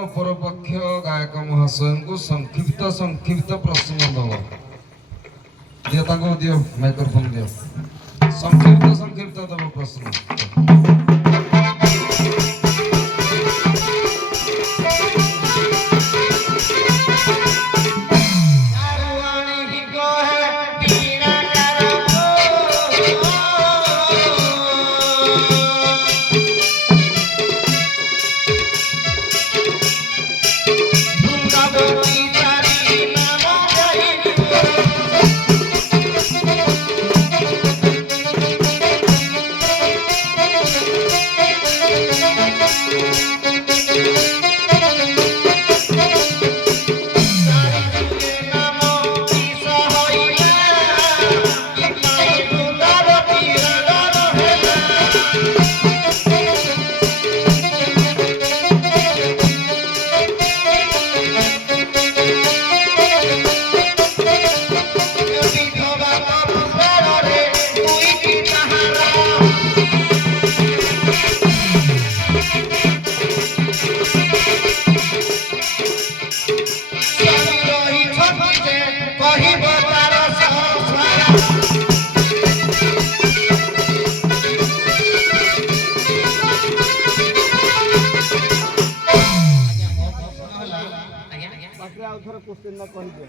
ଅପରପକ୍ଷ ଗାୟକ ମହାଶୟଙ୍କୁ ସଂକ୍ଷିପ୍ତ ପ୍ରଶ୍ନ ଦେବ। ଦିଅ ତାଙ୍କୁ ଦିଅ ମାଇକ୍ରୋଫୋନ ଦିଅ। ସଂକ୍ଷିପ୍ତ ଦେବ ପ୍ରଶ୍ନ।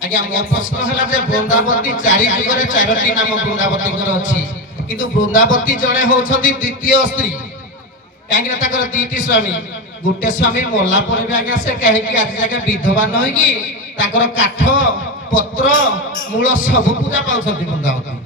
आज्ञा मो प्रश्न हला जे वृंदावती चारि जुगरे चारोटी नाम वृंदावतीकर अछि किंतु वृंदावती जणे होछथि द्वितीय स्त्री काहे कि ताकर दीटी स्वामी गुटे स्वामी मोला पर भी आज्ञा से कहे कि आज जाके विधवा न होई कि ताकर काठ पत्र मूल सब पूजा पाउछथि वृंदावती।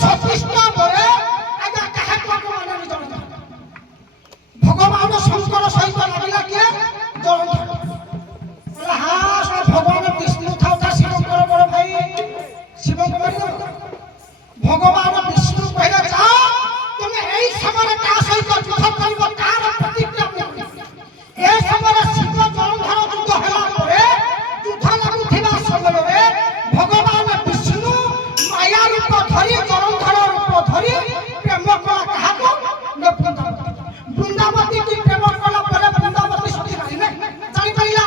ସତିଷ୍ଠ ପରେ ଆଜ୍ଞା କାହାକୁ ମାନେ ଜଣେ ଭଗବାନ ଶଙ୍କର ସହିତ ଲାଗିଲା କିଏ ଜଳନ୍ଧର ଭଗବାନ ବିଷ୍ଣୁ ଥାଉ ଶିବଙ୍କର ବଡ ଭାଇ ଶିବଙ୍କ ଭଗବାନ ବିଷ୍ଣୁ କହିଲେ ଯାଅ ତୁମେ ଏଇ ସମୟରେ କାହା ସହିତ ଯୁଦ୍ଧ କରିବ ତାର ପ୍ରତିକ୍ରିୟା ଏ ସମୟରେ ଶିବ ଜଳନ୍ଧର ଯୁଦ୍ଧ ହେଲା ପରେ ଯୁଦ୍ଧ ଲାଗୁଥିବା ସମୟରେ ଭଗବାନ ବିଷ୍ଣୁ ମାୟା ରୂପ ଧରି ଜଳନ୍ଧର ରୂପ ଧରି ପ୍ରେମ କଲା କାହାକୁ ବୃନ୍ଦାବତୀ କି ପ୍ରେମ କଲା ପରେ ବୃନ୍ଦାବତୀ ସତୀ ଜାଣିପାରିଲା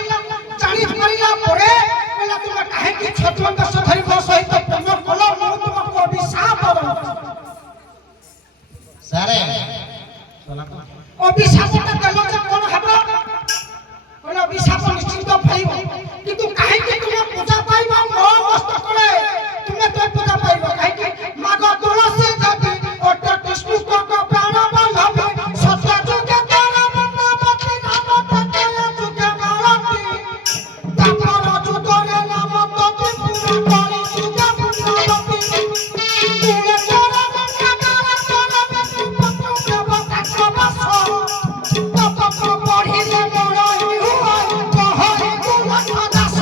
ପରେ କହିଲା ତୁମେ କାହିଁକି କ୍ଷତ୍ରିୟ ବେଶ ଧରି ମୋ ସହିତ ପ୍ରେମ କଲ ମୁଁ ତୁମକୁ ଅଭିଶାପ ସାରେ ଅଭିଶାପଟା ଦେଲ ଯେ କଣ ହେବ କହିଲେ ଅଭିଶାପ ନିଶ୍ଚିତ ଫଳିବ କିନ୍ତୁ କାହିଁକି ତୁମେ ପୂଜା ପାଇବ ମୋ ମସ୍ତକରେ ତୁମେ ତ ପୂଜା ପାଇବ କାହିଁକି ମାଗ ତୁଳସୀ ଦେବୀ ଅଟ କୃଷ୍ଣ ପ୍ରାଣ ବଲ୍ଲଭ ସତ୍ୟ ଯୁଗେ ତୋର ବୃନ୍ଦାବତୀ ନାମ ତତେ ଯୁଗେ ମାଳତୀ ତାପର ଯୁଗରେ ନାମ ତତେ ପୁରା କଳି ଯୁଗେ ବୃନ୍ଦାବତୀ ତୁଳେ ତୋର ବୃନ୍ଦାବନ ତୋର ବେଶୀ ପତ୍ର ଦେବତା କବାସ ତପକ ପଢିଲେ ମୋର ହୁଏ କହରେ ଗୁଣ ଦାସ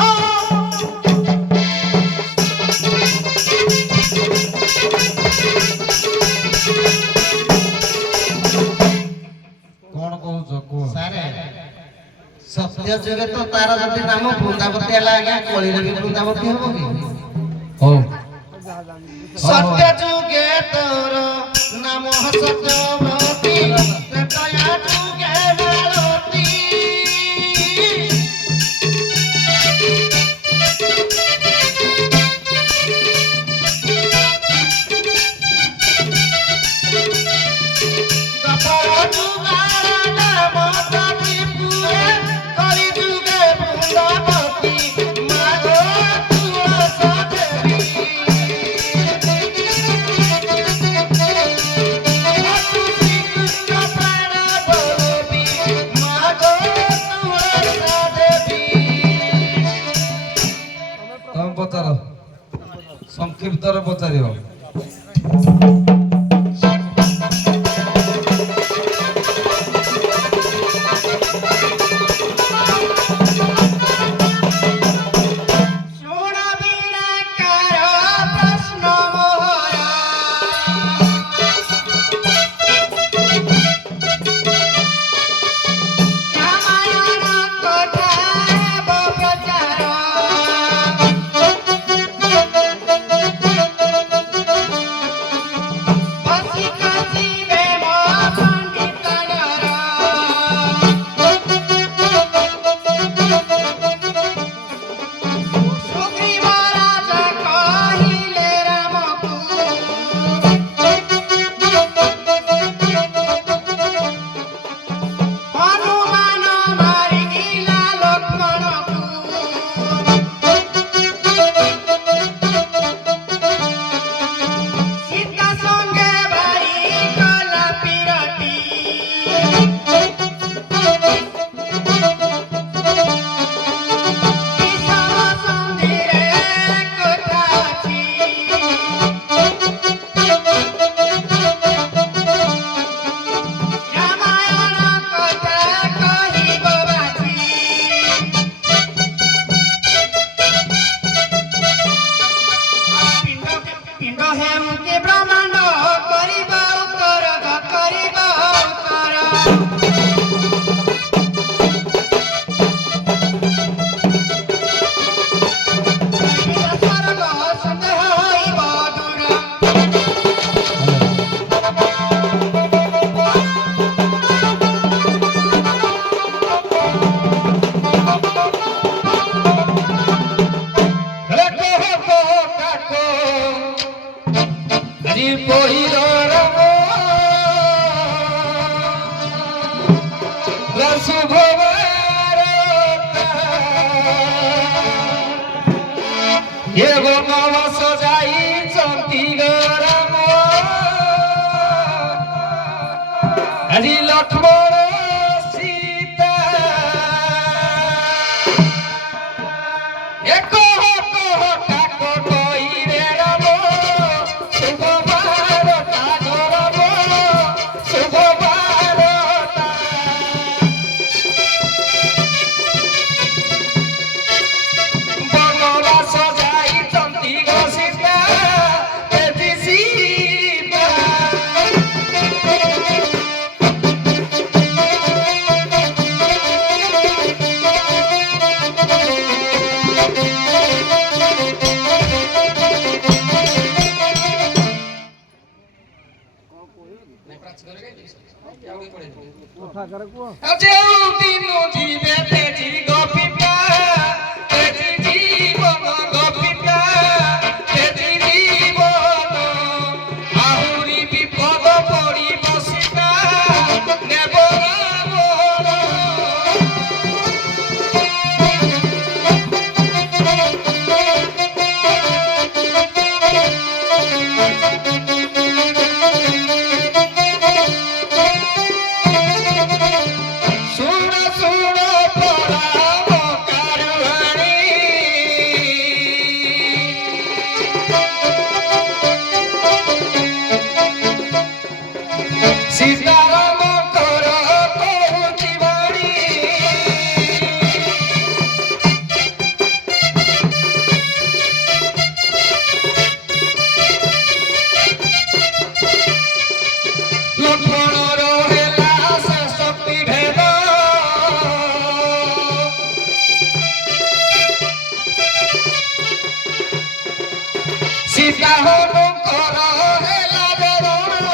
କଣ କହୁଛ କୁହ? ସାରେ ସତ୍ୟ ଯୁଗେ ତ ତାର ଯଦି ନାମ ବୃନ୍ଦାବତୀ ହେଲା ଆଜ୍ଞା କଳିରେ ବି ବୃନ୍ଦାବତୀ ହବ କି ହଉ ସତ୍ୟ ଯୁଗେ ତୋର ନାମ ସତ୍ୟବ୍ରତୀ ତ୍ରେତୟା ଯୁଗେ ମାଳତୀ ଦ୍ୱାପର ଯୁଗର ନାମ ତତେ ପୁରେ କଳି ଯୁଗେ ବୃନ୍ଦାବତୀ ମାଗ ତୁଳସୀ ଦେବୀ ତମେ ପଚାର ସଂକ୍ଷିପ୍ତରେ ପଚାରିବ ଶୁଣ ବିଣାକାର ପ୍ରଶ୍ନ ମୋହର ରାମାୟଣ କଥା ହେବ ପ୍ରଚାର ବସି ଖସିବେ ମୋ ପଣ୍ଡିତଙ୍କର ସୁଗ୍ରୀବ ରାଜା କହିଲେ ରାମକୁ ହନୁମାନ ମାରିଲା ଲକ୍ଷ୍ମଣକୁ ସୀତା ସଙ୍ଗେ ବାରି କଲା ପିରଟି ବିଷମ ସନ୍ଧିରେ କଥା ଅଛି ରାମାୟଣ କଥା କହିବ ବାଜି ପିଣ୍ଡ ହେଉ କି ବ୍ରହ୍ମାଣ୍ଡ କରିବ ଉତ୍ତର କରିବ ଉତ୍ତର ସ୍ୱର୍ଗ ସନ୍ଦେହ ହୋଇବ ଦୂର ଆଜି ଲକ୍ଷ୍ମଣ ସୀତା ଏକ କାକ କଇରେ ରାମ ଶୁଭ ଯେଉଁ ଦିନ ଯିବେ ତେଜି ଗୋପିକା ତେଜି ଜୀବନ ଗୋପିକା ତେଜି ଜୀବନ ଆହୁରି ବିପଦ ପଡ଼ିବ ସୀତା ନେବ ରାବଣ। ଶୁଣ ଶୁଣ ପରାମ କାରୁହାଣୀ ସୀତାରାମଙ୍କର କହୁଛି ବାଣୀ। ଲକ୍ଷ୍ମଣର ହେଲା ସେ ଶକ୍ତି ଭେଦ ସୀତା ହନୁଙ୍କର ହେଲା ବେରଣ।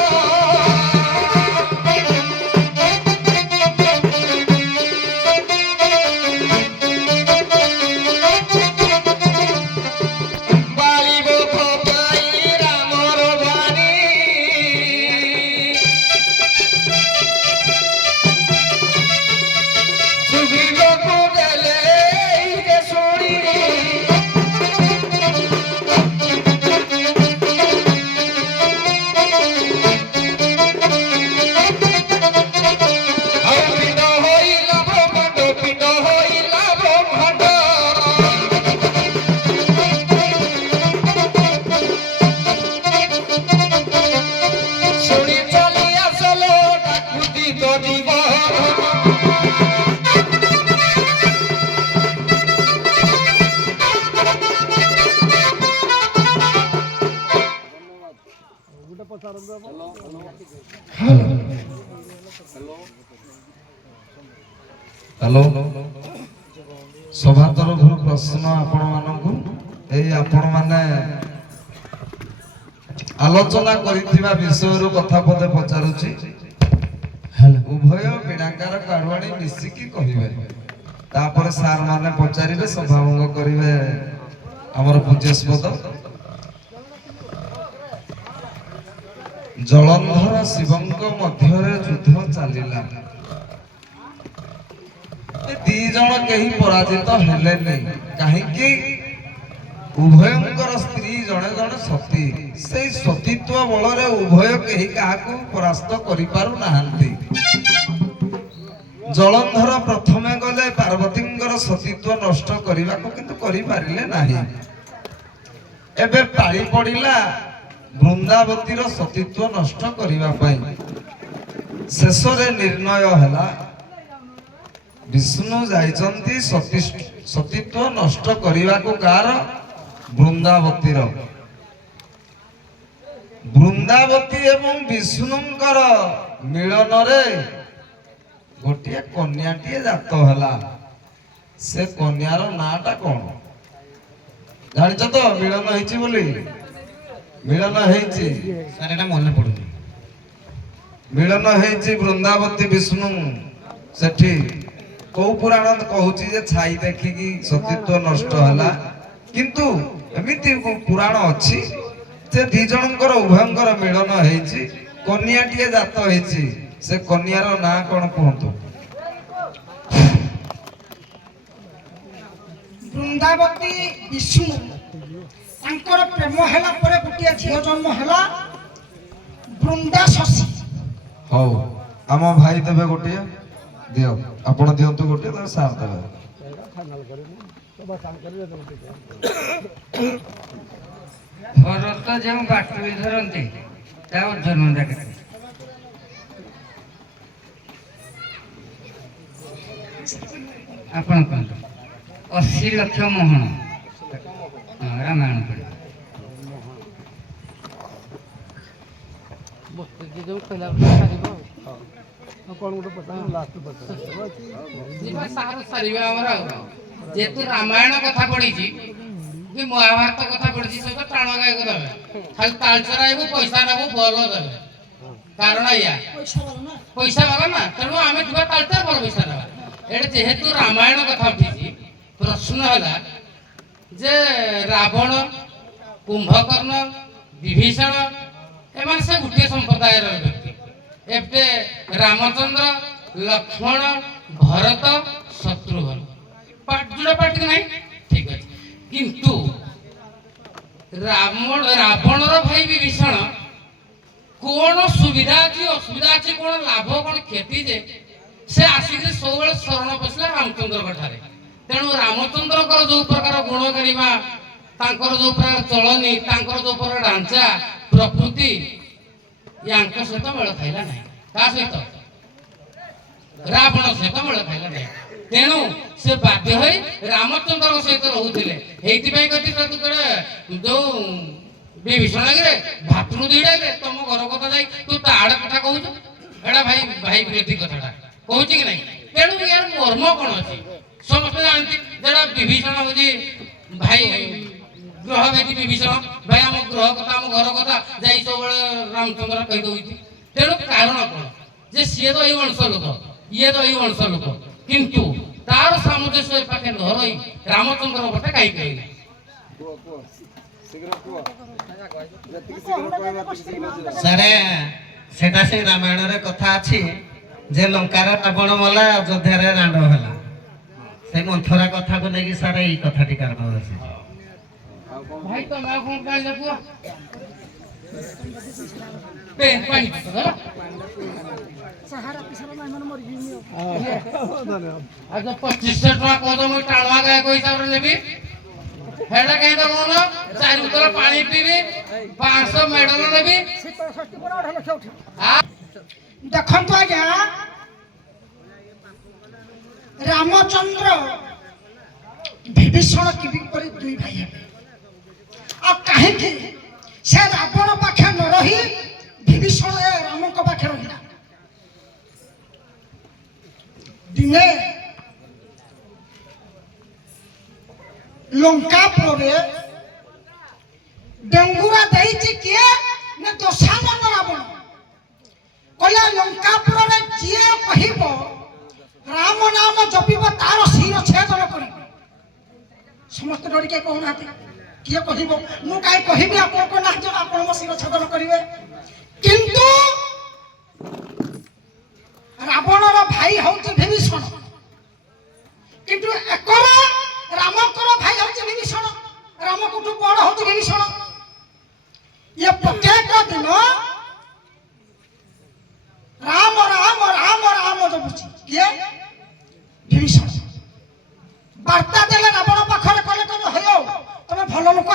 ବାଳିବ ପାଇ ରାମର ବାଣୀ ସୁଗ୍ରୀବକୁ ଦେଲେ ଯେ ଶୁଣି ଆଉ ପିଣ୍ଡ ହୋଇଲା ବ୍ରହ୍ମାଣ୍ଡ ପିଣ୍ଡ ହୋଇଲା ବ୍ରହ୍ମାଣ୍ଡ। ଶୁଣି ଚାଲି ଆସିଲ ଡାକୁତି ତ ଜୀବନ। হ্যালো সভা তরফରୁ ପ୍ରଶ୍ନ ଆପଣମାନଙ୍କୁ ଏଇ ଆପଣମାନେ ଆଲୋଚନା କରିଥିବା ବିଷୟରୁ କଥା ପଦେ ପଚାରୁଛି। ଉଭୟ ବିଣାକାର କାଢୁଆଣୀ ମିଶିକି କହିବେ, ତାପରେ ସାର୍ ମାନେ ପଚାରିବେ, ସଭାଭଙ୍ଗ କରିବେ ଆମର ପୂଜ୍ୟସ୍ପଦ। ଜଳନ୍ଧର ଶିବଙ୍କ ମଧ୍ୟରେ ଯୁଦ୍ଧ ଚାଲିଲା। ଏ ଦି ଜଣ କେହି ପରାଜିତ ହେଲେନି। କାହିଁକି? ଉଭୟଙ୍କର ସ୍ତ୍ରୀ ଜଣେ ଜଣେ ସତୀ। ସେଇ ସତୀତ୍ୱ ବଳରେ ଉଭୟ କେହି କାହାକୁ ପରାସ୍ତ କରିପାରୁନାହାନ୍ତି। ଜଳନ୍ଧର ପ୍ରଥମେ ଗଲେ ପାର୍ବତୀଙ୍କର ସତୀତ୍ୱ ନଷ୍ଟ କରିବାକୁ, କିନ୍ତୁ କରିପାରିଲେ ନାହିଁ। ଏବେ ପାଳି ପଡ଼ିଲା ବୃନ୍ଦାବତୀର ସତୀତ୍ୱ ନଷ୍ଟ କରିବା ପାଇଁ। ଶେଷରେ ନିର୍ଣ୍ଣୟ ହେଲା ବିଷ୍ଣୁ ଯାଇଛନ୍ତି ସତୀତ୍ୱ ନଷ୍ଟ କରିବାକୁ। କାହାର? ବୃନ୍ଦାବତୀର। ବୃନ୍ଦାବତୀ ଏବଂ ବିଷ୍ଣୁଙ୍କର ମିଳନରେ ଗୋଟିଏ କନ୍ୟାଟିଏ ଜାତ ହେଲା। ସେ କନ୍ୟାର ନାଁଟା କଣ ଜାଣିଛ ତ? ମିଳନ ହେଇଛି ବୋଲି। ମିଳନ ହେଇଛି ସାର୍ ଏଟା ମନେ ପଡୁନି। ମିଳନ ହେଇଛି ବୃନ୍ଦାବତୀ ବିଷ୍ଣୁ। ସେଠି କୋଉ ପୁରାଣ କହୁଛି ଯେ ଛାଇ ଦେଖିକି ସତୀତ୍ୱ ନଷ୍ଟ ହେଲା, କିନ୍ତୁ ଏମିତି ପୁରାଣ ଅଛି ଯେ ଦି ଜଣଙ୍କର ଉଭୟଙ୍କର ମିଳନ ହେଇଛି, କନ୍ୟାଟିଏ ଜାତ ହେଇଛି। ସେ କନ୍ୟାର ନାଁ କଣ କୁହନ୍ତୁ? ବୃନ୍ଦାବତୀ ବିଷ୍ଣୁ ତାଙ୍କର ପ୍ରେମ ହେଲା ପରେ ଗୋଟିଏ ଝିଅ ଜନ୍ମ ହେଲା ବୃନ୍ଦା ଶଶୀ। ହଉ ଆମ ଭାଇ ଦେବେ ଗୋଟିଏ, ଦିଅ। ଆପଣ ଦିଅନ୍ତୁ ଗୋଟିଏ, ତ ସାର୍ ଦେବେ। ଭରତ ଯେଉଁ ବାଟୁଳି ଧରନ୍ତି ତା ଓଜନ ଦେଖେ। ଆପଣ କୁହନ୍ତୁ। 80 ଲକ୍ଷ ମୋହନ। ରାମାୟଣ ପଢିବ। ଯେହେତୁ ରାମାୟଣ କଥା ପଢିଛି କି ମହାଭାରତ କଥା ପଢିଛି, ସେ ତ ଟାଣ ଗାଈକୁ ଦେବେ। ଖାଲି ତାଳଚେର ଆଇବୁ, ପଇସା ନେବୁ, ବଲ ଦେବେ। କାରଣ ଏଇଆ ପଇସା ବାଲା ନା ପଇସା ବାଲା ନା, ତେଣୁ ଆମେ ଯିବା ତାଳିତେ ବଡ଼ ପଇସା ନେବା। ଏଠି ଯେହେତୁ ରାମାୟଣ କଥା ଉଠିଛି, ପ୍ରଶ୍ନ ହେଲା ଯେ ରାବଣ, କୁମ୍ଭକର୍ଣ୍ଣ, ବିଭୀଷଣ ଏମାନେ ସେ ଗୋଟିଏ ସମ୍ପ୍ରଦାୟର ବ୍ୟକ୍ତି। ଏବେ ରାମଚନ୍ଦ୍ର, ଲକ୍ଷ୍ମଣ, ଭରତ, ଶତ୍ରୁଘ୍ନ ଯୋଉଟା ପାଟିକି ନାହିଁ, ଠିକ ଅଛି। କିନ୍ତୁ ରାବଣର ଭାଇ ବିଭୀଷଣ କଣ ସୁବିଧା ଅଛି ଅସୁବିଧା ଅଛି, କଣ ଲାଭ କଣ କ୍ଷତି ଯେ ସେ ଆସିକି ସବୁବେଳେ ଶରଣ ପଶିଲା ରାମଚନ୍ଦ୍ରଙ୍କ ଠାରେ। ତେଣୁ ରାମଚନ୍ଦ୍ରଙ୍କର ଯୋଉ ପ୍ରକାର ଗୁଣ ଗାରିମା, ତାଙ୍କର ଯୋଉ ପ୍ରକାର ଚଳନୀ, ତାଙ୍କର ଯୋଉ ପ୍ରକାର ଢାଞ୍ଚା ପ୍ରକୃତି ୟାଙ୍କ ସହିତ ମେଳ ଖାଇଲା ନାହିଁ। କାହା ସହିତ? ରାବଣ ସହିତ ମେଳ ଖାଇଲା ନାହିଁ। ତେଣୁ ସେ ବାଧ୍ୟ ହୋଇ ରାମଚନ୍ଦ୍ରଙ୍କ ସହିତ ରହୁଥିଲେ। ହେଇଥିପାଇଁ ଯୋଉ ବିଭୀଷଣ ଆଗରେ ଭାତୃ ଦିଟାରେ ତମ ଘର କଥା ଯାଇ ତୁ ତା ଆଡେ କଥା କହୁଛୁ, ଏଇଟା ଭାଇ ବିରୋଧୀ କଥାଟା କହୁଛି କି ନାହିଁ। ତେଣୁ ୟାର ମର୍ମ କଣ ଅଛି ସମସ୍ତେ ଜାଣନ୍ତି। ଯେଟା ବିଭୀଷଣ ହଉଛି ଭାଇ ଗ୍ରହ ବ୍ୟକ୍ତି ବିଭୀଷଣ, ଭାଇ ଆମ ଗ୍ରହ କଥା ଆମ ଘର କଥା ଯାଇ ସବୁବେଳେ ରାମଚନ୍ଦ୍ର କହିଦଉଛି। ତେଣୁ କାରଣ କଣ ଯେ ସିଏ ତ ଏଇ ବଂଶ ଲୋକ, ଇଏ ତ ଏଇ ବଂଶ ଲୋକ, କିନ୍ତୁ ତାର ସାମଞ୍ଜସ୍ୟ ପାଖେ ନ ରହି ରାମଚନ୍ଦ୍ର କଥା କାହିଁକି ରହିଲା? ସାରେ ସେଟା ସେ ରାମାୟଣରେ କଥା ଅଛି ଯେ ଲଙ୍କାର ରାବଣ ମଲା, ଅଯୋଧ୍ୟାରେ ରାଣ୍ଡ ହେଲା। ସେଇ ମନ୍ଥରା କଥାକୁ ନେଇକି ସାରେ ଏଇ କଥାଟି କାରଣ ଅଛି। ଭାଇ ତମେ ଆଉ କଣ କହିଲେ କୁହ? ପାଣି ସାହାରା ପିସାରା ନା ମାନେ ମରିଯିବି ଆଉ ଯୋଉ 2500 ଟଙ୍କା କହୁଛ ମୁଁ ଟାଣୁଆ ଗାୟକ ହିସାବରେ ନେବି, ହେଟା କାହିଁ ତ କହୁନ? 4 ବୋତଲ ପାଣି ପିଇବି, 500 ମେଡଲ ନେବି। ଦେଖନ୍ତୁ ଆଜ୍ଞା, ରାମଚନ୍ଦ୍ର ବିଭୀଷଣ କିପରି ଦୁଇ ଭାଇ ହେବେ, ଆଉ କାହିଁକି ସେ ରାବଣ ପାଖେ ନ ରହି ବିଭୀଷଣ ରାମଙ୍କ ପାଖେ ରହିଲା? ଦିନେ ଲଙ୍କାପୁରରେ ଡେଙ୍ଗୁରା ଦେଇଛି କିଏ ନା ଦଶାନନ ରାବଣ। କହିଲା ଲଙ୍କାପୁରରେ ଯିଏ କହିବ ରାମ ନାମ ଜପିବ ତାର ଶିର ଛେଦନ କରିବ। ସମସ୍ତେ ଡରିକେ କହୁନାହାନ୍ତି କିଏ କହିବ? ମୁଁ କାହିଁ କହିବି ଆପଣଙ୍କ ନା ଆପଣ ମୋ ଶିର ଛେଦନ କରିବେ? କିନ୍ତୁ ରାବଣର ଭାଇ ହଉଛି ବିଭୀଷଣ, କିନ୍ତୁ ଏକର ରାମଙ୍କର ଭାଇ ହଉଛି ବିଭୀଷଣ। ରାମଙ୍କଠୁ ବଡ ହଉଛି ବିଭୀଷଣ। ଇଏ ପ୍ରତ୍ୟେକ ଦିନ ରାମ ରାମ ରାମ ରାମ ଜପୁଛି। କିଏ? ବିଭୀଷଣ। ବାର୍ତ୍ତା ଦେଲେ ରାବଣ ପାଖରେ, କଲେ ହେଉ ତମେ ଭଲ ଲୋକ,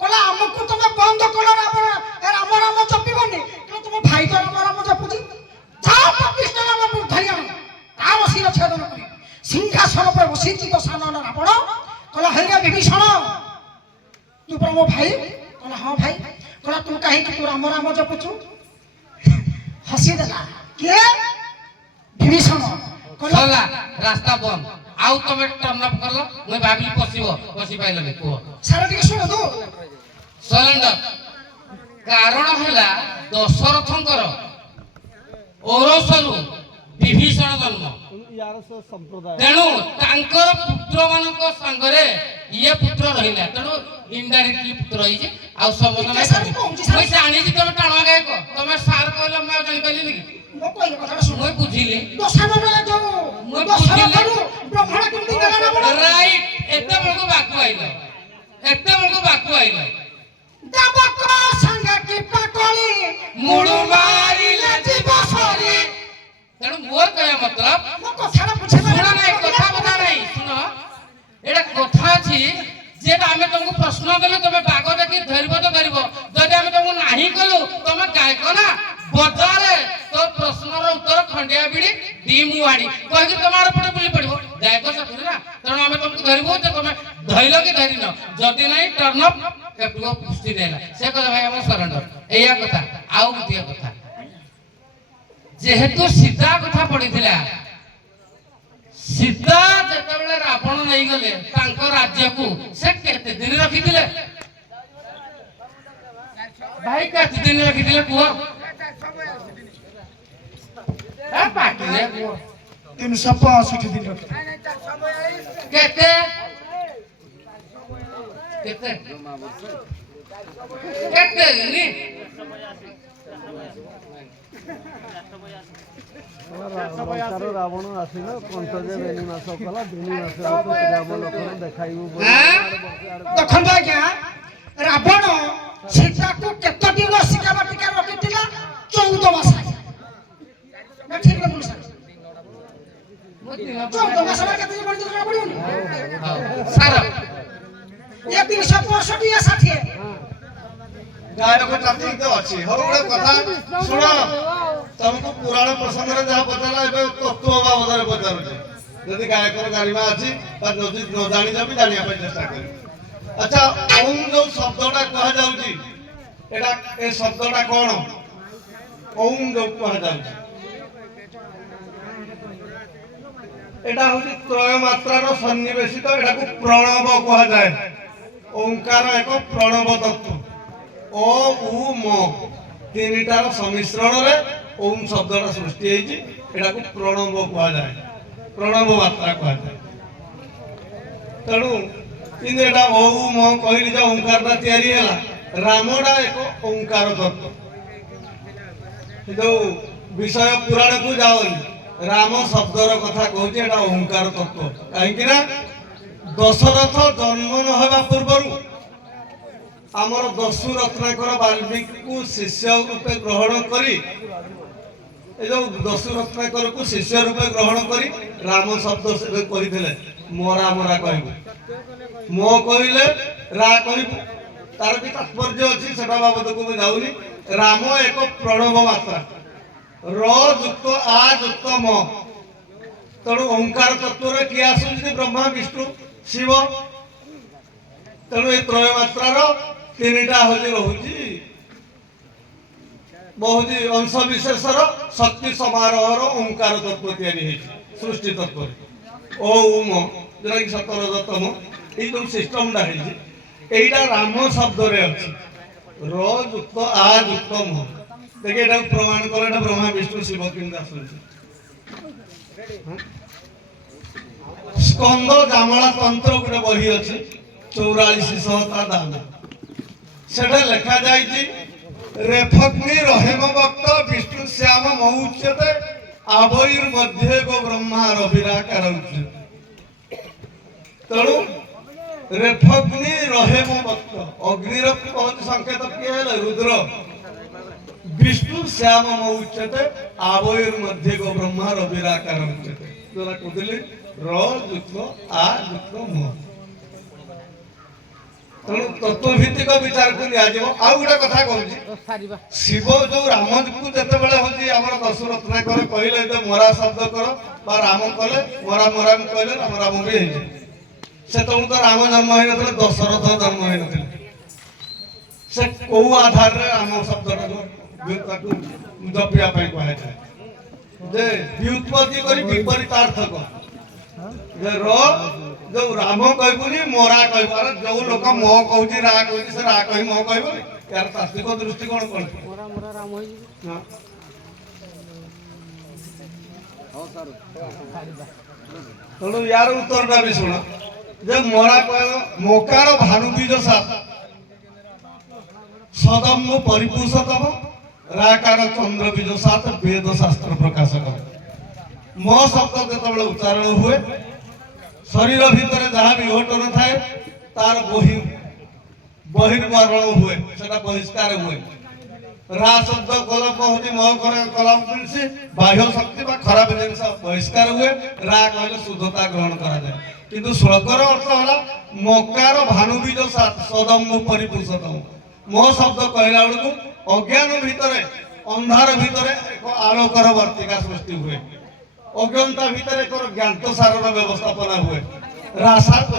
କହିଲା ଆମକୁ ତମେ ବନ୍ଦ କଲ ରାମ ରାମ ଜପିବନି, କିନ୍ତୁ ତୁମ ଭାଇ ତ ରାମ ରାମ ଜପୁଛି, ଯାଅ 25 ଜଣ ଧରି ଆଣ, ତାର ଶିର ଛେଦନ କରିବ। ସିଂହାସନ ଉପରେ ବସିଛି ଦଶାନନ ରାବଣ। କହିଲା ହେଇରେ ବିଭୀଷଣ, ତୁ ପରା ମୋ ଭାଇ? କହିଲା ହଁ ଭାଇ। କହିଲା ତୁ କାହିଁକି ତୁ ରାମ ରାମ ଜପୁଛୁ? ହସିଦେଲା। କିଏ? ବିଭୀଷଣ। କହିଲା ରାସ୍ତା ବନ୍ଦ, ଆଉ ତମେ ଟର୍ନ ଅଫ୍ କଲ, ମୁଁ ଭାବିଲି ପଶି ପାଇଲନି। କୁହ ସାରା ଟିକେ ଶୁଣନ୍ତୁ। ସରେଣ୍ଡର। କାରଣ ହେଲା ଦଶରଥଙ୍କର ଔରସରୁ ବିଭୀଷଣ ଜନ୍ମ। ତେଣୁ ତାଙ୍କର ପୁତ୍ର ମାନଙ୍କ ସାଙ୍ଗରେ ଇଏ ପୁତ୍ର ରହିଲା, ତେଣୁ ଇନଡାଇରେକ୍ଟଲି ପୁତ୍ର ହେଇଛି। ଆଉ ସମସ୍ତ ମୁଁ ଜାଣିଛି ତମେ ଟାଣୁଆ ଗାୟକ, ତମେ ସାର୍ କହିଲେ ମୁଁ ଆଉ ଜାଣିପାରିଲିନି କି? ମୁଁ କହିଲି କଥାଟା ଶୁଣ। ମୁଁ ବୁଝିଲି। ଦଶାନନ ଯୋଉ ଦଶରଥରୁ ବ୍ରହ୍ମଣ କେମିତି ନେଲା ରାବଣ? ରାଇଟ୍। ଏତେ ବେଳକୁ ବାକୁ ଆଇଲ, ଏତେ ବେଳକୁ ବାକୁ ଆଇଲ। ଦେବକ ସାଙ୍ଗେ ଟିପା କଳି ମୁଳୁ ମାରିଲେ ଯିବ ସରି। ତେଣୁ ମୋର କହିବା ମତଲବ, ମୋ କଥାଟା ବୁଝିପାରିଲ? ଶୁଣ ନାହିଁ, କଥା ନାହିଁ, ଶୁଣ। ଏଇଟା କଥା ଅଛି যেটা আমি তোমাকে প্রশ্ন দেলে তুমি বাঘ দেখি ধরব তো ধরব, যদি আমি তোমাকে নাহি কলু তুমি গায়ক না বজারে তো প্রশ্নর উত্তর খন্ডিয়া বিড়ি ডিমুয়াড়ি কহিকি তোমার পড়ে বুলি পড়ব। গায়ক সাথে না, তেমন আমি তোমাকে ধরব যে তুমি ধরল কি ধরিন, যদি নাই টর্ন অফ একটু পুষ্টি দেলা। সে কলে ভাই আমার সরেন্ডর। এইয়া কথা। আউ গোটিয়ে কথা, যেহেতু সীতা কথা পড়িছিলা, সীতা যেতବେଳେ ରାବଣ ନେଇଗଲେ ତାଙ୍କ ରାଜ୍ୟକୁ, ସେ କେତେ ଦିନ ରଖିଥିଲେ ଭାଇ? କେତେ ଦିନ ରଖିଥିଲେ କୁହ? 365 दिन रखते केते केते केते नी ରାବଣ ଆସିଲ କଣ୍ଠ ଯେ ବେନି ମାସ କଲା ବେନି ମାସ ରାମ ଲକ୍ଷ୍ମଣ ଦେଖାଇବୁ ଦେଖନ୍ତୁ ଆଜ୍ଞା ରାବଣ ସୀତାକୁ କେତେ ଦିନ ଶିକା ବାଟିକା ରଖିଥିଲା 14 ମାସ ନା ଠିକ ନା ଭୁଲ ସାର୍ 14 ମାସ କେତେ ଦିନ ପଡିଥିଲା ଜଣା ପଡିବନି ସାର ଏ 365 ଏ 60 ଗାୟକ ଚାତି ତ ଅଛି ହଉ ଗୋଟେ କଥା ଶୁଣ ତମକୁ ପୁରାଣ ପ୍ରସଙ୍ଗରେ ଯାହା ପଚାରିଲା ଏବେ ତତ୍ତ୍ୱ ବାବଦରେ ପଚାରୁଛି ଯଦି ଗାୟକର ଗାରିମା ଅଛି ବା ଯଦି ନ ଜାଣିଛ ବି ଜାଣିବା ପାଇଁ ଚେଷ୍ଟା କରିବି ଆଚ୍ଛା ଓମ୍ ଯୋଉ ଶବ୍ଦଟା କୁହାଯାଉଛି ଏଟା ଏ ଶବ୍ଦଟା କଣ ଓମ୍ ଯୋଉ କୁହାଯାଉଛି ଏଟା ହଉଛି ତ୍ରୟ ମାତ୍ରାର ସନ୍ନିବେଶିତ ଏଟାକୁ ପ୍ରଣବ କୁହାଯାଏ ଓଙ୍କାର ଏକ ପ୍ରଣବ ତତ୍ତ୍ୱ ଓ ଉ ମ ତିନିଟାର ସମ୍ମିଶ୍ରଣରେ ଓମ୍ ଶବ୍ଦଟା ସୃଷ୍ଟି ହେଇଛି ଏଟାକୁ ପ୍ରଣବ କୁହାଯାଏ ପ୍ରଣବ ମାତ୍ରା କୁହାଯାଏ ତେଣୁ କିନ୍ତୁ ଏଟା ଓ ଉ ମ କହିଲି ଯେ ଓଙ୍କାରଟା ତିଆରି ହେଲା ରାମଟା ଏକ ଓଙ୍କାର ତତ୍ତ୍ୱ ଯୋଉ ବିଷୟ ପୁରାଣକୁ ଯାଉନି ରାମ ଶବ୍ଦର କଥା କହୁଛି ଏଟା ଓଙ୍କାର ତତ୍ତ୍ୱ କାହିଁକି ନା ଦଶରଥ ଜନ୍ମ ନ ହେବା ପୂର୍ବରୁ ଆମର ଦସ୍ୟୁ ରତ୍ନାକର ବାଲ୍ମୀକିକୁ ଶିଷ୍ୟ ରୂପେ ଗ୍ରହଣ କରି ଏ ଯୋଉ ଦସ୍ୟୁ ରତ୍ନାକରକୁ ଶିଷ୍ୟ ରୂପେ ଗ୍ରହଣ କରି ରାମ ଶବ୍ଦ ସେ କହିଥିଲେ ମରା ମରା କହିବୁ ମୋ କହିଲେ ରା କହିବୁ ତାର ବି ତାତ୍ପର୍ଯ୍ୟ ଅଛି ସେଟା ବାବଦକୁ ମୁଁ ଯାଉନି ରାମ ଏକ ପ୍ରଣବ ମାତ୍ରା ର ଯୁକ୍ତ ଆ ଯୁକ୍ତ ମ ତେଣୁ ଓଙ୍କାର ତତ୍ତ୍ୱରେ କିଏ ଆସୁଛନ୍ତି ବ୍ରହ୍ମା ବିଷ୍ଣୁ ଶିବ ତେଣୁ ଏ ତ୍ରୟ ମାତ୍ରାର ତିନିଟା ହଉଛି ରହୁଛି ବହୁତ ଅଂଶ ବିଶେଷର ଶକ୍ତି ସମାରୋହର ଓଙ୍କାର ତତ୍ତ୍ୱ ତିଆରି ହେଇଛି ସୃଷ୍ଟି ତତ୍ତ୍ୱରେ ଓ ଉମ ଯୋଉଟାକି ସତରଜତମ ଏଇ ଯୋଉ ସିଷ୍ଟମଟା ହେଇଛି এইটা রাম শব্দরে আছে র যুক্ত আ যুক্ত ম দেখে এটাকে প্রমাণ করে এটা ব্রহ্মা বিষ্ণু শিব কিন্তু আসছে স্কন্দ জামলা তন্ত্র গোটে বহি আছে 4400 তা দাম সেটা লেখা যাইছি রেফগ্নি রহেম ভক্ত বিষ্ণু শ্যাম মৌচ্যতে আবৈর মধ্যে গো ব্রহ্মা রবিরাকার উচ্যতে তেণু রেফগ্নি রহেম ভক্ত অগ্নির বহুত সংকেত কি হল রুদ্র বিষ্ণু শ্যাম মৌচ্যতে আবৈর মধ্যে গো ব্রহ্মা রবিরাকার উচ্যতে তোরা কইলি র যুক্ত আ যুক্ত ম ତେଣୁ ତତ୍ତ୍ୱଭିତ୍ତିକ ବିଚାରକୁ ନିଆଯିବ ଆଉ ଗୋଟେ କଥା କହୁଛି ଶିବ ଯୋଉ ରାମକୁ ଯେତେବେଳେ ହଉଛି ଆମର ଦଶରତ୍ନାକର କହିଲେ ଯେ ମରା ଶବ୍ଦ କର ବା ରାମ କଲେ ମରା ମରା କହିଲେ ରାମ ରାମ ବି ହେଇଯିବ ସେତେବେଳେ ତ ରାମ ଜନ୍ମ ହେଇନଥିଲେ ଦଶରଥ ଜନ୍ମ ହେଇନଥିଲେ ସେ କୋଉ ଆଧାରରେ ରାମ ଶବ୍ଦଟାକୁ ତାକୁ ଜପିବା ପାଇଁ କୁହାଯାଇଥାଏ ଯେ ବ୍ୟୁତ୍ପତ୍ତି କରି ବିପରୀତାର୍ଥକ ଯେ ର ଯୋଉ ରାମ କହିବୁନି ମରା କହିବୁ ଆରେ ଯୋଉ ଲୋକ ମ କହୁଛି ରା କହୁଛି ସେ ରା କହି ମ କହିବନି ୟାର ତାତ୍ତ୍ୱିକ ଦୃଷ୍ଟିକୋଣ କଣ ତେଣୁ ୟାର ଉତ୍ତରଟା ବି ଶୁଣ ଯେ ମରା କହିବ ମକାର ଭାନୁ ବୀଜ ସାତ ସଦମ୍ବ ପରିପୁଷତମ ରାକାର ଚନ୍ଦ୍ର ବୀଜ ସାତ ବେଦ ଶାସ୍ତ୍ର ପ୍ରକାଶକ ମ ଶବ୍ଦ ଯେତେବେଳେ ଉଚ୍ଚାରଣ ହୁଏ ଶରୀର ଭିତରେ ଯାହା ବିଘଟନ ଥାଏ ତାର ବହିର୍ବରଣ ହୁଏ ସେଟା ବହିଷ୍କାର ହୁଏ ରା ଶବ୍ଦ କଲମ ହଉଛି ମ କଲମ ଜିନିଷ ବାହ୍ୟ ଶକ୍ତି ବା ଖରାପ ଜିନିଷ ବହିଷ୍କାର ହୁଏ ରା କହିଲେ ଶୁଦ୍ଧତା ଗ୍ରହଣ କରାଯାଏ କିନ୍ତୁ ଶ୍ଳୋକର ଅର୍ଥ ହେଲା ମକାର ଭାନୁ ବୀଜ ସଦମ୍ବ ପରିପୁଷତମ ମ ଶବ୍ଦ କହିଲା ବେଳକୁ ଅଜ୍ଞାନ ଭିତରେ ଅନ୍ଧାର ଭିତରେ ଏକ ଆଲୋକର ବର୍ତ୍ତିକା ସୃଷ୍ଟି ହୁଏ অজ্ঞতা ভিতরে কোন জ্ঞাত সারর ব্যবস্থাপনা হুয়ে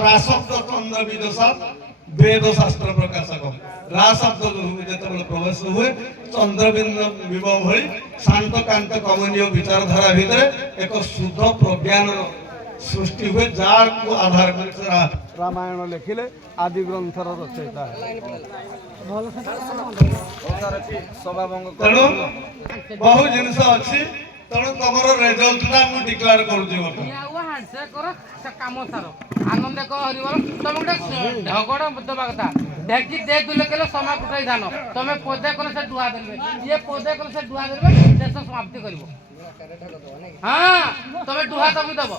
রাশব্দ চন্দ্র বীজসাত বেদ শাস্ত্র প্রকাশক রাশব্দ যেতবে প্রবেশ হুয়ে চন্দ্রবিন্দ বিভব ভি শান্ত কান্ত কমনীয় বিচারধারা ভিতরে এক শুদ্ধ প্রজ্ঞান সৃষ্টি হুয়ে যার আধার করে ରାମାୟଣ ଲେଖିଲେ ଆଦି ଗ୍ରନ୍ଥର ରଚୟିତା ତେଣୁ ବହୁ ଜିନିଷ ଅଛି ତେଣୁ ତମର ରେଜଲ୍ଟଟା ମୁଁ ଡିକ୍ଲାର କରୁଛି ବର୍ତ୍ତମାନ। ହ୍ୟାଣ୍ଡସେକ୍ କର ସେ କାମ ସାର ଆନନ୍ଦ କହ ହରିବଲ ତମେ ଗୋଟେ ଢଗଡ ଦେବା କଥା ଢେକି ଦେ ଦୁଲେ କେଲେ ସମା କୁଟାଇ ଧାନ ତମେ ପଦେ କଲେ ସେ ଡୁଆ ଦେବେ ଇଏ ପଦେ କଲେ ସେ ଡୁଆ ଦେବେ ଦେଶ ସମାପ୍ତି କରିବ ହଁ ତମେ ଡୁହା ତମେ ଦେବ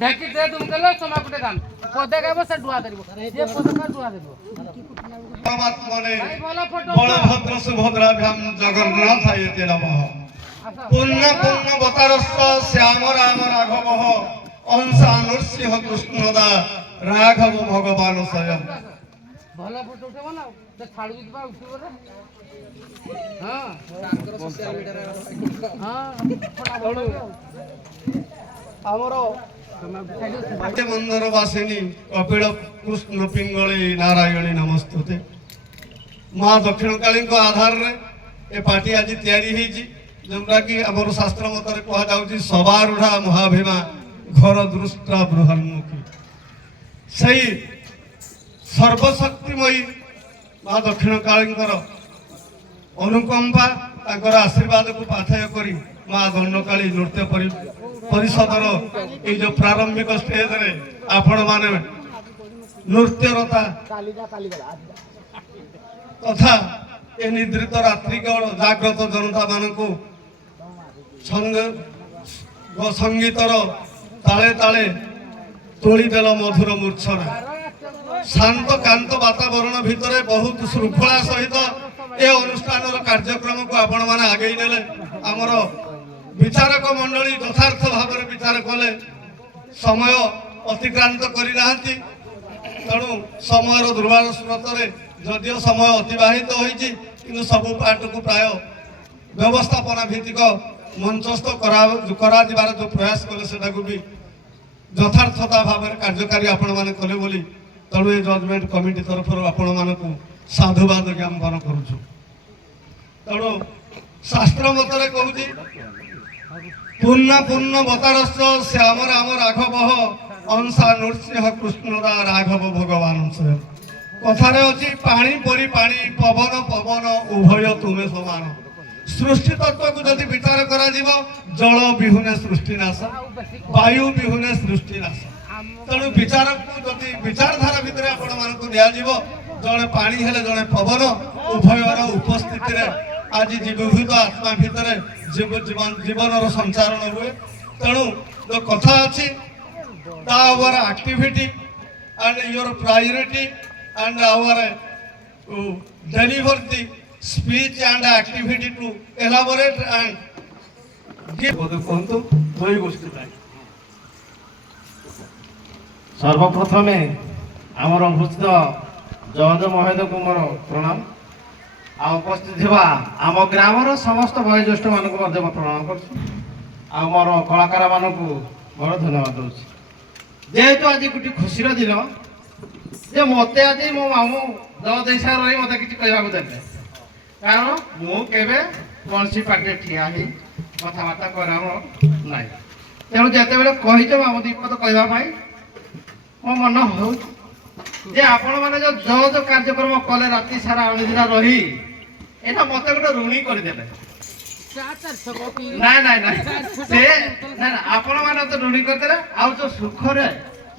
ଢେକି ଦେ ତୁମ କେଲେ ସମା କୁଟାଇ ଧାନ ପଦେ ଗାଇବ ସେ ଡୁଆ ଦେବ ଇଏ ପଦେ କା ଡୁଆ ଦେବ ବଳଭଦ୍ର ସୁଭଦ୍ରାଭ୍ୟାମ ଜଗନ୍ନାଥ ଇତି ନମଃ। ପୂର୍ଣ୍ଣ ପୂର୍ଣ୍ଣ ବତାରସ୍ଥ ଶ୍ୟାମ ରାମ ରାଘବ ଅଂଶା ନୃସିଂହ କୃଷ୍ଣଦା ରାଘବ ଭଗବାନ ସ୍ୱୟଂ। ଭଲ ଫଟୋ ଉଠେଇବ ନା ସେ ଛାଡୁଛି ଯିବା ଉଠିବ ରେ ଆମର ମନ୍ଦିର ବାସିନୀ କପିଳ କୃଷ୍ଣ ପିଙ୍ଗଳି ନାରାୟଣୀ ନମସ୍ତୁତେ। ମା ଦକ୍ଷିଣକାଳୀଙ୍କ ଆଧାରରେ ଏ ପାର୍ଟି ଆଜି ତିଆରି ହେଇଛି ଯୋଉଟା କି ଆମର ଶାସ୍ତ୍ର ମତରେ କୁହାଯାଉଛି ସବାରୁଢା ମହାଭୀମା ଘର ଦୃଷ୍ଟା ବୃହନ୍ମୁଖୀ। ସେଇ ସର୍ବଶକ୍ତିମୟୀ ମା ଦକ୍ଷିଣକାଳୀଙ୍କର ଅନୁକମ୍ପା ତାଙ୍କର ଆଶୀର୍ବାଦକୁ ପାଥେୟ କରି ମା ଦଣ୍ଡକାଳୀ ନୃତ୍ୟ ପରିଷଦର ଏଇ ଯୋଉ ପ୍ରାରମ୍ଭିକ ଷ୍ଟେଜରେ ଆପଣମାନେ ନୃତ୍ୟରତା ତଥା ଏ ନିଦ୍ରିତ ରାତ୍ରିକାଳ ଜାଗ୍ରତ ଜନତା ମାନଙ୍କୁ ସଙ୍ଗୀତର ତାଳେ ତାଳେ ତୋଳିଦେଲ ମଧୁର ମୂର୍ଚ୍ଛନା। ଶାନ୍ତ କାନ୍ତ ବାତାବରଣ ଭିତରେ ବହୁତ ଶୃଙ୍ଖଳା ସହିତ ଏ ଅନୁଷ୍ଠାନର କାର୍ଯ୍ୟକ୍ରମକୁ ଆପଣମାନେ ଆଗେଇ ନେଲେ। ଆମର ବିଚାରକ ମଣ୍ଡଳୀ ଯଥାର୍ଥ ଭାବରେ ବିଚାର କଲେ, ସମୟ ଅତିକ୍ରାନ୍ତ କରିନାହାନ୍ତି। ତେଣୁ ସମୟର ଦୁର୍ବାର ସ୍ରୋତରେ ଯଦିଓ ସମୟ ଅତିବାହିତ ହୋଇଛି କିନ୍ତୁ ସବୁ ପାର୍ଟକୁ ପ୍ରାୟ ବ୍ୟବସ୍ଥାପନା ଭିତ୍ତିକ ମଞ୍ଚସ୍ଥ କରାଯିବାର ଯେଉଁ ପ୍ରୟାସ କଲେ ସେଟାକୁ ବି ଯଥାର୍ଥତା ଭାବରେ କାର୍ଯ୍ୟକାରୀ ଆପଣମାନେ କଲେ ବୋଲି ତେଣୁ ଏ ଜଜମେଣ୍ଟ କମିଟି ତରଫରୁ ଆପଣମାନଙ୍କୁ ସାଧୁବାଦ ଜ୍ଞାପନ କରୁଛୁ। ତେଣୁ ଶାସ୍ତ୍ର ମତରେ କହୁଛି ପୂର୍ଣ୍ଣ ପୂର୍ଣ୍ଣ ବତାରସ୍ଥ ଶ୍ୟାମ ରାମ ରାଘବ ଅଂଶା ନୃସିଂହ କୃଷ୍ଣଦା ରାଘବ ଭଗବାନ ସ୍ୱୟଂ। କଥାରେ ଅଛି ପାଣି ପରି ପାଣି ପବନ ପବନ ଉଭୟ ତୁମେ ସମାନ। ସୃଷ୍ଟି ତତ୍ତ୍ୱକୁ ଯଦି ବିଚାର କରାଯିବ ଜଳ ବିହୁନେ ସୃଷ୍ଟି ନାଶ, ବାୟୁ ବିହୁନେ ସୃଷ୍ଟି ନାଶ। ତେଣୁ ବିଚାରକୁ ଯଦି ବିଚାରଧାରା ଭିତରେ ଆପଣମାନଙ୍କୁ ଦିଆଯିବ ଜଣେ ପାଣି ହେଲେ ଜଣେ ପବନ ଉଭୟର ଉପସ୍ଥିତିରେ ଆଜି ଜୀବଭୂତ ଆତ୍ମା ଭିତରେ ଜୀବନର ସଞ୍ଚାରଣ ହୁଏ। ତେଣୁ ଯୋଉ କଥା ଅଛି our activity and your priority and our deliver the speech and activity to elaborate and give କୁହନ୍ତୁ ଦୁଇ ଗୋଷ୍ଠୀ ପାଇଁ। ସର୍ବପ୍ରଥମେ ଆମର ଉପସ୍ଥିତ ଜଜ ମହୋଦୟଙ୍କୁ ମୋର ପ୍ରଣାମ, ଆଉ ଉପସ୍ଥିତ ଥିବା ଆମ ଗ୍ରାମର ସମସ୍ତ ବୟୋଜ୍ୟେଷ୍ଠ ମାନଙ୍କୁ ମଧ୍ୟ ପ୍ରଣାମ କରୁଛୁ, ଆଉ ମୋର କଳାକାର ମାନଙ୍କୁ ମୋର ଧନ୍ୟବାଦ ଦେଉଛି। ଯେହେତୁ ଆଜି ଗୋଟେ ଖୁସିର ଦିନ ଯେ ମୋତେ ଆଜି ମୋ ମାମୁଁ ଜଜ ହିସାବରେ ରହି ମୋତେ କିଛି କହିବାକୁ ଦେବେ, କାରଣ ମୁଁ କେବେ କୌଣସି ପାର୍ଟିରେ ଠିଆ ହେଇ କଥାବାର୍ତ୍ତା କରାର ନାହିଁ। ତେଣୁ ଯେତେବେଳେ କହିଛ ମାମୁଁ ଦୀପଦ କହିବା ପାଇଁ ମୋ ମନ ହେଉଛି ଯେ ଆପଣମାନେ ଯୋଉ ଜଜ କାର୍ଯ୍ୟକ୍ରମ କଲେ ରାତି ସାରା ଅନିଦ୍ରା ରହି ଏଇଟା ମତେ ଗୋଟେ ଋଣୀ କରିଦେଲେ। ନାଇଁ ନାଇଁ ନାଇଁ ସେ ନାଇଁ ଆପଣମାନେ ତ ଋଣୀ କରିଦେଲେ। ଆଉ ଯୋଉ ସୁଖରେ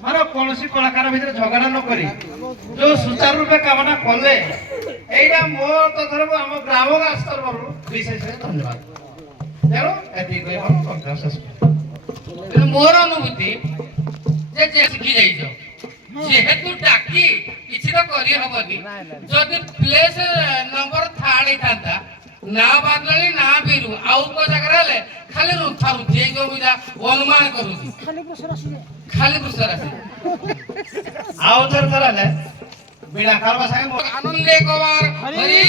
ମାନେ କୌଣସି କଳାକାର ଭିତରେ ଝଗଡ଼ା ନ କରି ଯୋଉ ସୁଚାରୁ ରୂପେ କାମଟା କଲେ ଏଇଟା ମୋ ତରଫରୁ ଆମ ଗ୍ରାମବାସୀ ତରଫରୁ ବିଶେଷ ଧନ୍ୟବାଦ। ତେଣୁ ଏତିକି ମୋର ଅନୁଭୂତି ଯେ ଶିଖି ଯାଇଛ ଯେହେତୁ ଡାକି କିଛି ତ କରିହବନି। ଯଦି ପ୍ଲେସ ନମ୍ବର ଥାର୍ଡ ହେଇଥାନ୍ତା ନା ବାଦଳି ନା ବିରୁ ଆଉ କୋଉ ଜାଗାରେ ହେଲେ ଖାଲି ରୁଥାଉଛି ଏଇ ଯୋଉ ଅନୁମାନ କରୁଛି ଖାଲି ପୁରୁଷ ରାଶି ଆଉ ଥରେ ହେଲେ ବିନା କାରବା ସାଙ୍ଗେ ଆନନ୍ଦେ କବାର ହରି